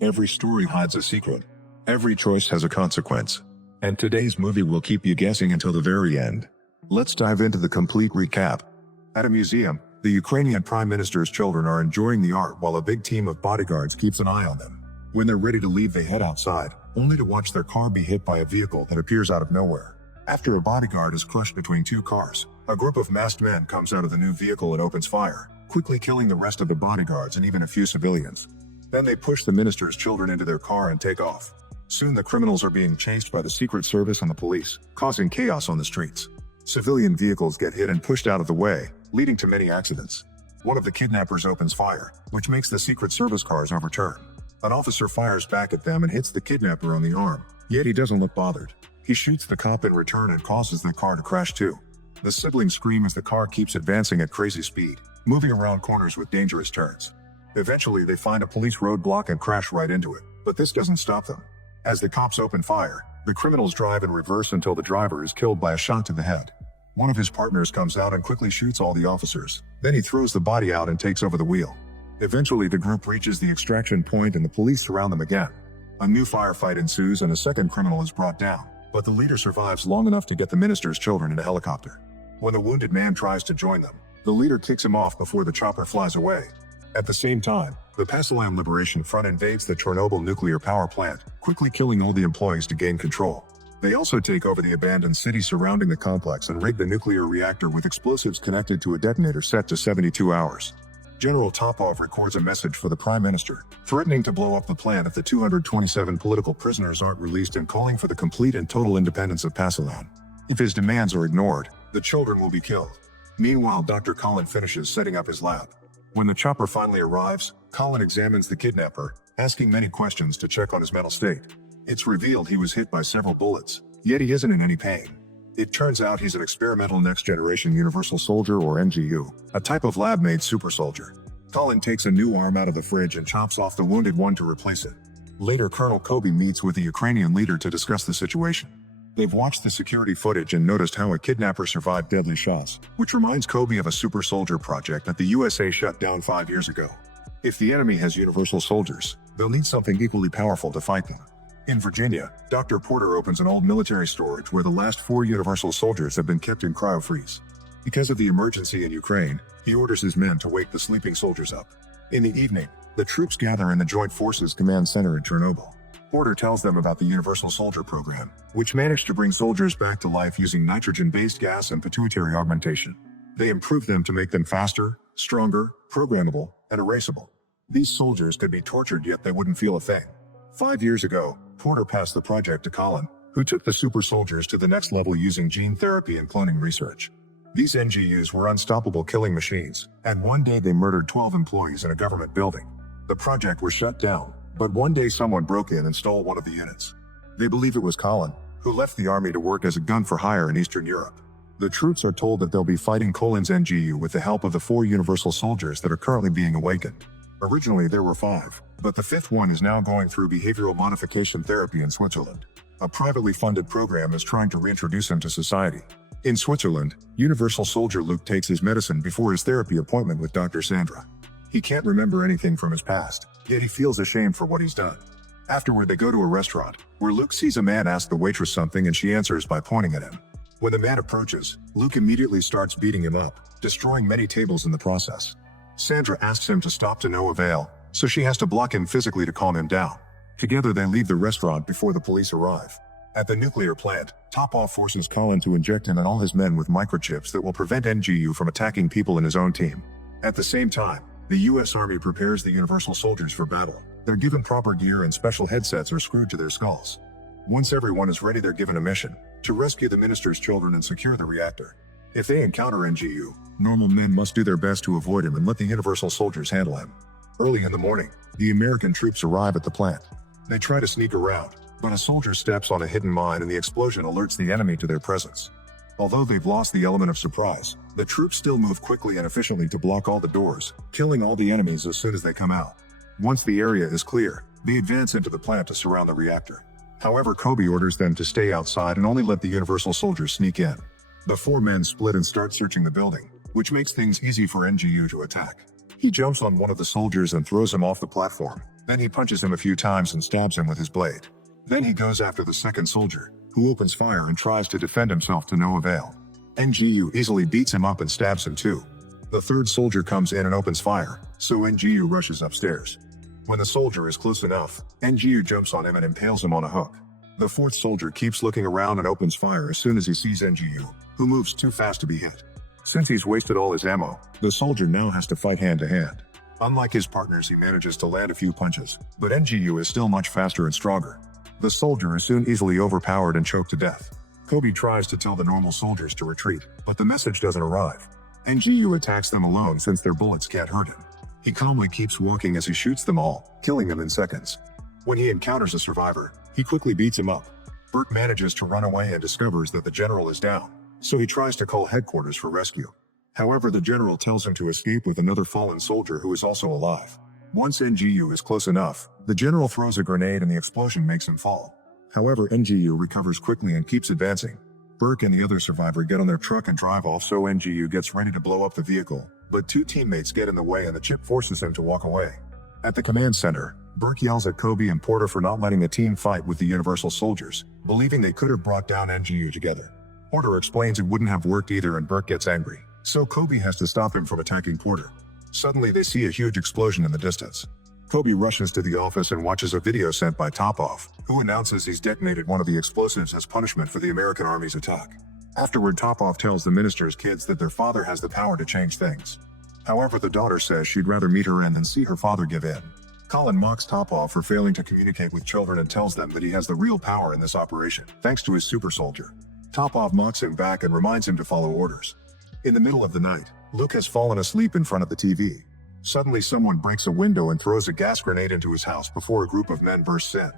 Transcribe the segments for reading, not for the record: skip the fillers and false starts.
Every story hides a secret. Every choice has a consequence. And today's movie will keep you guessing until the very end. Let's dive into the complete recap. At a museum, the Ukrainian Prime Minister's children are enjoying the art while a big team of bodyguards keeps an eye on them. When they're ready to leave, they head outside, only to watch their car be hit by a vehicle that appears out of nowhere. After a bodyguard is crushed between two cars, a group of masked men comes out of the new vehicle and opens fire, quickly killing the rest of the bodyguards and even a few civilians. Then they push the minister's children into their car and take off. Soon the criminals are being chased by the Secret Service and the police, causing chaos on the streets. Civilian vehicles get hit and pushed out of the way, leading to many accidents. One of the kidnappers opens fire, which makes the Secret Service cars overturn. An officer fires back at them and hits the kidnapper on the arm, yet he doesn't look bothered. He shoots the cop in return and causes the car to crash too. The siblings scream as the car keeps advancing at crazy speed, moving around corners with dangerous turns. Eventually they find a police roadblock and crash right into it, but this doesn't stop them. As the cops open fire, the criminals drive in reverse until the driver is killed by a shot to the head. One of his partners comes out and quickly shoots all the officers. Then he throws the body out and takes over the wheel. Eventually the group reaches the extraction point and the police surround them again. A new firefight ensues and a second criminal is brought down, but the leader survives long enough to get the minister's children in a helicopter. When the wounded man tries to join them, the leader kicks him off before the chopper flies away. At the same time, the Pasilam Liberation Front invades the Chernobyl nuclear power plant, quickly killing all the employees to gain control. They also take over the abandoned city surrounding the complex and rig the nuclear reactor with explosives connected to a detonator set to 72 hours. General Topov records a message for the Prime Minister, threatening to blow up the plant if the 227 political prisoners aren't released and calling for the complete and total independence of Pasilam. If his demands are ignored, the children will be killed. Meanwhile, Dr. Colin finishes setting up his lab. When the chopper finally arrives, Colin examines the kidnapper, asking many questions to check on his mental state. It's revealed he was hit by several bullets, yet he isn't in any pain. It turns out he's an experimental next-generation universal soldier or NGU, a type of lab-made super soldier. Colin takes a new arm out of the fridge and chops off the wounded one to replace it. Later, Colonel Kobe meets with the Ukrainian leader to discuss the situation. They've watched the security footage and noticed how a kidnapper survived deadly shots, which reminds Kobe of a super soldier project that the USA shut down 5 years ago. If the enemy has universal soldiers, they'll need something equally powerful to fight them. In Virginia, Dr. Porter opens an old military storage where the last 4 universal soldiers have been kept in cryo-freeze. Because of the emergency in Ukraine, he orders his men to wake the sleeping soldiers up. In the evening, the troops gather in the Joint Forces Command Center in Chernobyl. Porter tells them about the Universal Soldier Program, which managed to bring soldiers back to life using nitrogen-based gas and pituitary augmentation. They improved them to make them faster, stronger, programmable, and erasable. These soldiers could be tortured yet they wouldn't feel a thing. 5 years ago, Porter passed the project to Colin, who took the super soldiers to the next level using gene therapy and cloning research. These NGUs were unstoppable killing machines, and one day they murdered 12 employees in a government building. The project was shut down, but one day someone broke in and stole one of the units. They believe it was Colin, who left the army to work as a gun for hire in Eastern Europe. The troops are told that they'll be fighting Colin's NGU with the help of the 4 universal soldiers that are currently being awakened. Originally there were 5, but the 5th one is now going through behavioral modification therapy in Switzerland. A privately funded program is trying to reintroduce him to society. In Switzerland, Universal Soldier Luke takes his medicine before his therapy appointment with Dr. Sandra. He can't remember anything from his past, yet he feels ashamed for what he's done. Afterward, they go to a restaurant, where Luke sees a man ask the waitress something and she answers by pointing at him. When the man approaches, Luke immediately starts beating him up, destroying many tables in the process. Sandra asks him to stop to no avail, so she has to block him physically to calm him down. Together they leave the restaurant before the police arrive. At the nuclear plant, Topov forces Colin to inject him and all his men with microchips that will prevent NGU from attacking people in his own team. At the same time, the US Army prepares the Universal Soldiers for battle. They're given proper gear and special headsets are screwed to their skulls. Once everyone is ready, they're given a mission to rescue the minister's children and secure the reactor. If they encounter NGU, normal men must do their best to avoid him and let the Universal Soldiers handle him. Early in the morning, the American troops arrive at the plant. They try to sneak around, but a soldier steps on a hidden mine and the explosion alerts the enemy to their presence. Although they've lost the element of surprise, the troops still move quickly and efficiently to block all the doors, killing all the enemies as soon as they come out. Once the area is clear, they advance into the plant to surround the reactor. However, Kobe orders them to stay outside and only let the Universal Soldiers sneak in. The 4 men split and start searching the building, which makes things easy for NGU to attack. He jumps on one of the soldiers and throws him off the platform. Then he punches him a few times and stabs him with his blade. Then he goes after the second soldier, who opens fire and tries to defend himself to no avail. NGU easily beats him up and stabs him too. The third soldier comes in and opens fire, so NGU rushes upstairs. When the soldier is close enough, NGU jumps on him and impales him on a hook. The fourth soldier keeps looking around and opens fire as soon as he sees NGU, who moves too fast to be hit. Since he's wasted all his ammo, the soldier now has to fight hand to hand. Unlike his partners, he manages to land a few punches, but NGU is still much faster and stronger. The soldier is soon easily overpowered and choked to death. Kobe tries to tell the normal soldiers to retreat, but the message doesn't arrive. NGU attacks them alone since their bullets can't hurt him. He calmly keeps walking as he shoots them all, killing them in seconds. When he encounters a survivor, he quickly beats him up. Burke manages to run away and discovers that the general is down, so he tries to call headquarters for rescue. However, the general tells him to escape with another fallen soldier who is also alive. Once NGU is close enough, the general throws a grenade and the explosion makes him fall. However, NGU recovers quickly and keeps advancing. Burke and the other survivor get on their truck and drive off, so NGU gets ready to blow up the vehicle, but two teammates get in the way and the chip forces him to walk away. At the command center, Burke yells at Kobe and Porter for not letting the team fight with the Universal soldiers, believing they could have brought down NGU together. Porter explains it wouldn't have worked either and Burke gets angry, so Kobe has to stop him from attacking Porter. Suddenly they see a huge explosion in the distance. Kobe rushes to the office and watches a video sent by Topov, who announces he's detonated one of the explosives as punishment for the American Army's attack. Afterward, Topov tells the minister's kids that their father has the power to change things. However, the daughter says she'd rather meet her end than see her father give in. Colin mocks Topov for failing to communicate with children and tells them that he has the real power in this operation, thanks to his super soldier. Topov mocks him back and reminds him to follow orders. In the middle of the night, Luke has fallen asleep in front of the TV. Suddenly someone breaks a window and throws a gas grenade into his house before a group of men bursts in.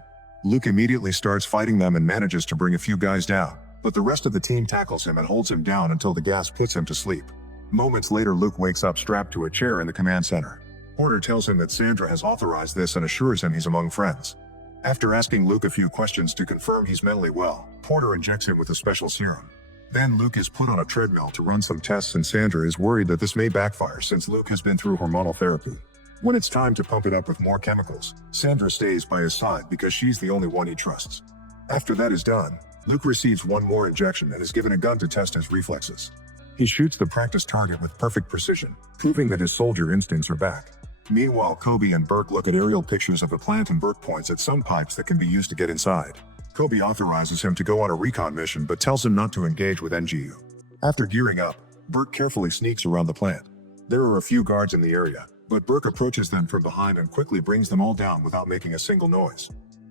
Luke immediately starts fighting them and manages to bring a few guys down, but the rest of the team tackles him and holds him down until the gas puts him to sleep. Moments later, Luke wakes up strapped to a chair in the command center. Porter tells him that Sandra has authorized this and assures him he's among friends. After asking Luke a few questions to confirm he's mentally well, Porter injects him with a special serum. Then Luke is put on a treadmill to run some tests and Sandra is worried that this may backfire since Luke has been through hormonal therapy. When it's time to pump it up with more chemicals, Sandra stays by his side because she's the only one he trusts. After that is done, Luke receives one more injection and is given a gun to test his reflexes. He shoots the practice target with perfect precision, proving that his soldier instincts are back. Meanwhile, Kobe and Burke look at aerial pictures of the plant and Burke points at some pipes that can be used to get inside. Kobe authorizes him to go on a recon mission but tells him not to engage with NGU. After gearing up, Burke carefully sneaks around the plant. There are a few guards in the area, but Burke approaches them from behind and quickly brings them all down without making a single noise.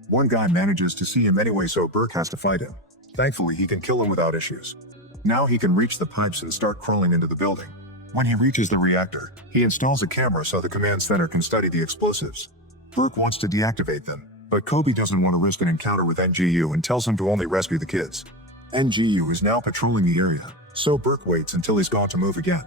One guy manages to see him anyway, so Burke has to fight him. Thankfully, he can kill him without issues. Now he can reach the pipes and start crawling into the building. When he reaches the reactor, he installs a camera so the command center can study the explosives. Burke wants to deactivate them, but Kobe doesn't want to risk an encounter with NGU and tells him to only rescue the kids. NGU is now patrolling the area, so Burke waits until he's gone to move again.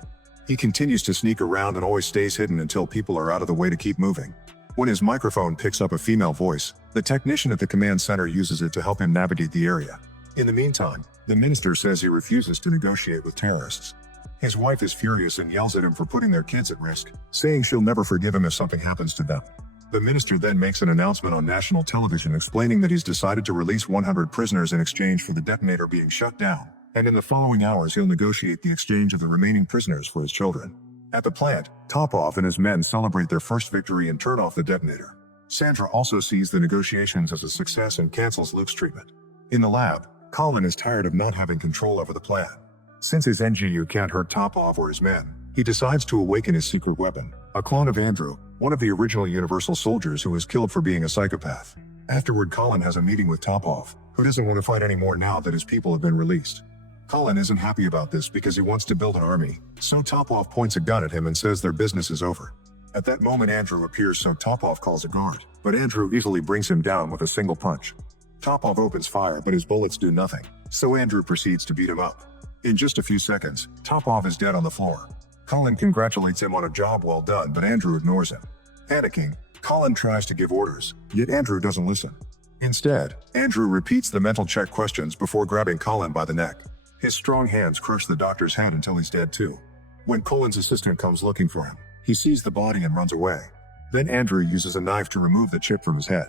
He continues to sneak around and always stays hidden until people are out of the way to keep moving. When his microphone picks up a female voice, the technician at the command center uses it to help him navigate the area. In the meantime, the minister says he refuses to negotiate with terrorists. His wife is furious and yells at him for putting their kids at risk, saying she'll never forgive him if something happens to them. The minister then makes an announcement on national television explaining that he's decided to release 100 prisoners in exchange for the detonator being shut down, and in the following hours he'll negotiate the exchange of the remaining prisoners for his children. At the plant, Topov and his men celebrate their first victory and turn off the detonator. Sandra also sees the negotiations as a success and cancels Luke's treatment. In the lab, Colin is tired of not having control over the plan. Since his NGU can't hurt Topov or his men, he decides to awaken his secret weapon, a clone of Andrew, one of the original Universal soldiers who was killed for being a psychopath. Afterward, Colin has a meeting with Topov, who doesn't want to fight anymore now that his people have been released. Colin isn't happy about this because he wants to build an army, so Topov points a gun at him and says their business is over. At that moment, Andrew appears, so Topov calls a guard, but Andrew easily brings him down with a single punch. Topov opens fire, but his bullets do nothing, so Andrew proceeds to beat him up. In just a few seconds, Topov is dead on the floor. Colin congratulates him on a job well done, but Andrew ignores him. Panicking, Colin tries to give orders, yet Andrew doesn't listen. Instead, Andrew repeats the mental check questions before grabbing Colin by the neck. His strong hands crush the doctor's head until he's dead too. When Colin's assistant comes looking for him, He sees the body and runs away. Then Andrew uses a knife to remove the chip from his head.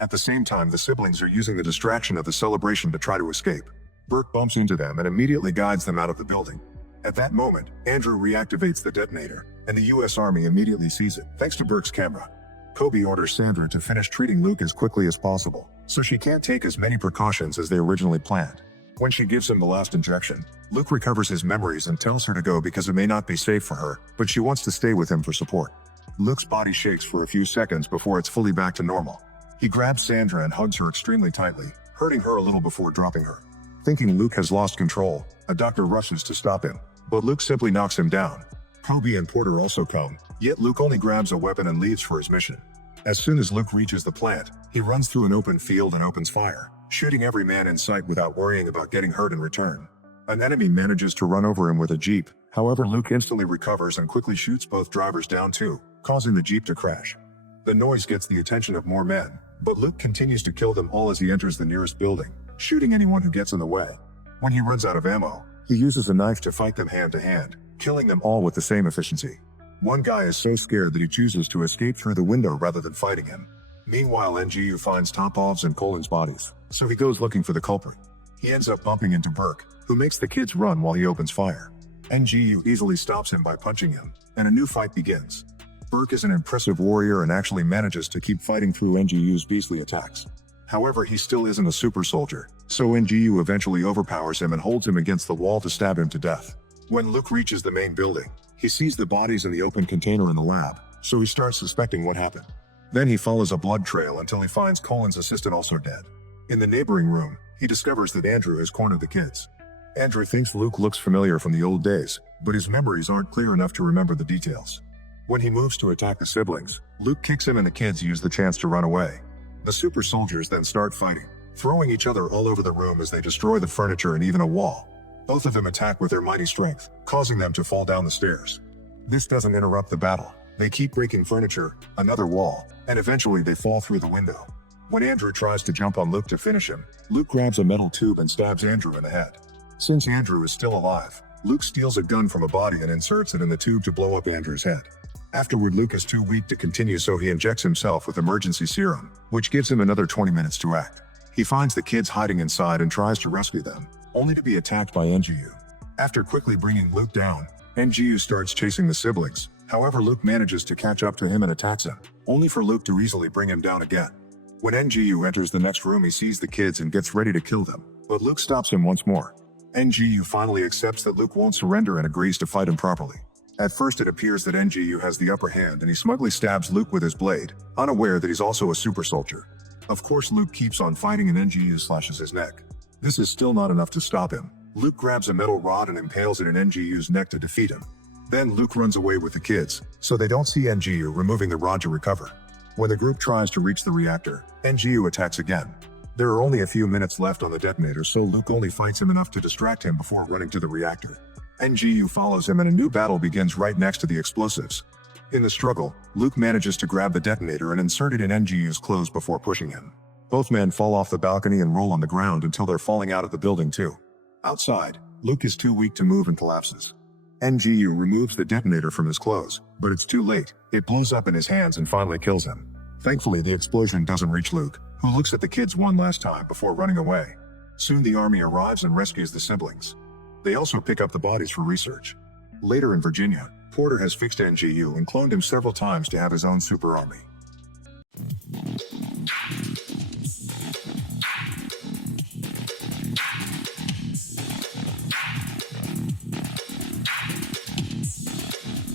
At the same time, the siblings are using the distraction of the celebration to try to escape. Burke bumps into them and immediately guides them out of the building. At that moment, Andrew reactivates the detonator, and the US Army immediately sees it, thanks to Burke's camera. Kobe orders Sandra to finish treating Luke as quickly as possible, so she can't take as many precautions as they originally planned. When she gives him the last injection, Luke recovers his memories and tells her to go because it may not be safe for her, but she wants to stay with him for support. Luke's body shakes for a few seconds before it's fully back to normal. He grabs Sandra and hugs her extremely tightly, hurting her a little before dropping her. Thinking Luke has lost control, a doctor rushes to stop him, but Luke simply knocks him down. Kobe and Porter also come, yet Luke only grabs a weapon and leaves for his mission. As soon as Luke reaches the plant, he runs through an open field and opens fire, shooting every man in sight without worrying about getting hurt in return. An enemy manages to run over him with a jeep, however Luke instantly recovers and quickly shoots both drivers down too, causing the jeep to crash. The noise gets the attention of more men, but Luke continues to kill them all as he enters the nearest building, shooting anyone who gets in the way. When he runs out of ammo, he uses a knife to fight them hand to hand, killing them all with the same efficiency. One guy is so scared that he chooses to escape through the window rather than fighting him. Meanwhile, NGU finds Topov's and Colin's bodies, so he goes looking for the culprit. He ends up bumping into Burke, who makes the kids run while he opens fire. NGU easily stops him by punching him, and a new fight begins. Burke is an impressive warrior and actually manages to keep fighting through NGU's beastly attacks. However, he still isn't a super soldier, so NGU eventually overpowers him and holds him against the wall to stab him to death. When Luke reaches the main building, he sees the bodies in the open container in the lab, so he starts suspecting what happened. Then he follows a blood trail until he finds Colin's assistant also dead. In the neighboring room, he discovers that Andrew has cornered the kids. Andrew thinks Luke looks familiar from the old days, but his memories aren't clear enough to remember the details. When he moves to attack the siblings, Luke kicks him and the kids use the chance to run away. The super soldiers then start fighting, throwing each other all over the room as they destroy the furniture and even a wall. Both of them attack with their mighty strength, causing them to fall down the stairs. This doesn't interrupt the battle. They keep breaking furniture, another wall, and eventually they fall through the window. When Andrew tries to jump on Luke to finish him, Luke grabs a metal tube and stabs Andrew in the head. Since Andrew is still alive, Luke steals a gun from a body and inserts it in the tube to blow up Andrew's head. Afterward, Luke is too weak to continue, so he injects himself with emergency serum, which gives him another 20 minutes to act. He finds the kids hiding inside and tries to rescue them, only to be attacked by NGU. After quickly bringing Luke down, NGU starts chasing the siblings. However, Luke manages to catch up to him and attacks him, only for Luke to easily bring him down again. When NGU enters the next room, he sees the kids and gets ready to kill them, but Luke stops him once more. NGU finally accepts that Luke won't surrender and agrees to fight him properly. At first, it appears that NGU has the upper hand and he smugly stabs Luke with his blade, unaware that he's also a super soldier. Of course, Luke keeps on fighting and NGU slashes his neck. This is still not enough to stop him. Luke grabs a metal rod and impales it in NGU's neck to defeat him. Then Luke runs away with the kids, so they don't see NGU removing the rod to recover. When the group tries to reach the reactor, NGU attacks again. There are only a few minutes left on the detonator, so Luke only fights him enough to distract him before running to the reactor. NGU follows him and a new battle begins right next to the explosives. In the struggle, Luke manages to grab the detonator and insert it in NGU's clothes before pushing him. Both men fall off the balcony and roll on the ground until they're falling out of the building too. Outside, Luke is too weak to move and collapses. NGU removes the detonator from his clothes, but it's too late. It blows up in his hands and finally kills him. Thankfully, the explosion doesn't reach Luke, who looks at the kids one last time before running away. Soon the army arrives and rescues the siblings. They also pick up the bodies for research. Later in Virginia, Porter has fixed NGU and cloned him several times to have his own super army.